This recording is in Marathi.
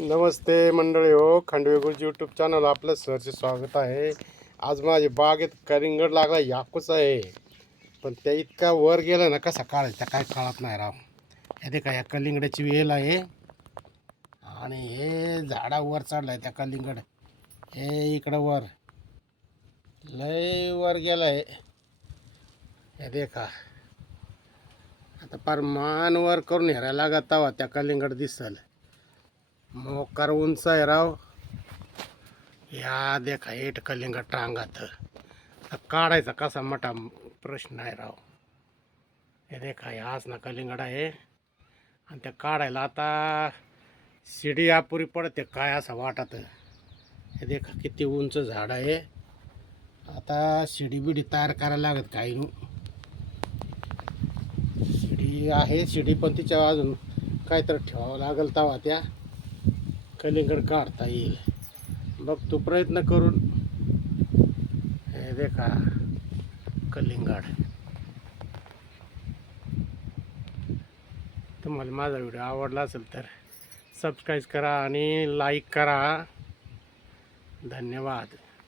नमस्ते मंडळी हो, खांडवे गुरुजी यूट्यूब चॅनल आपलं सरचे स्वागत आहे. आज माझी बागेत कलिंगड लागला याकूच आहे, पण त्या इतका वर गेला ना कसा काढायचा काय कळत नाही राव. हे देखा या कलिंगडाची वेल आहे आणि हे झाडावर चढलाय त्या कलिंगड. हे इकडं वर लय वर गेलाय. हे देखा आता पार मान वर करून हेरायला लागत तवा त्या कलिंगड दिसल. मोकार उंच आहे राव. या देखा हेट कलिंगड टांगात काढायचा कसा मोठा प्रश्न आहे राव. हे देखा हाच ना कलिंगड आहे आणि त्या काढायला आता शिडी अपुरी पडते काय असं वाटत. हे देखा किती उंच झाड आहे. आता शिडी बिडी तयार करायला लागत काही नाही. शिडी आहे शिडी पण तिच्या अजून काहीतरी ठेवावं लागेल तवा त्या कलिंगड काढता येईल. बघ तू प्रयत्न करून. हे देखा कलिंगड. तुम्हाला माझा व्हिडिओ आवडला असेल तर सबस्क्राईब करा आणि लाईक करा. धन्यवाद.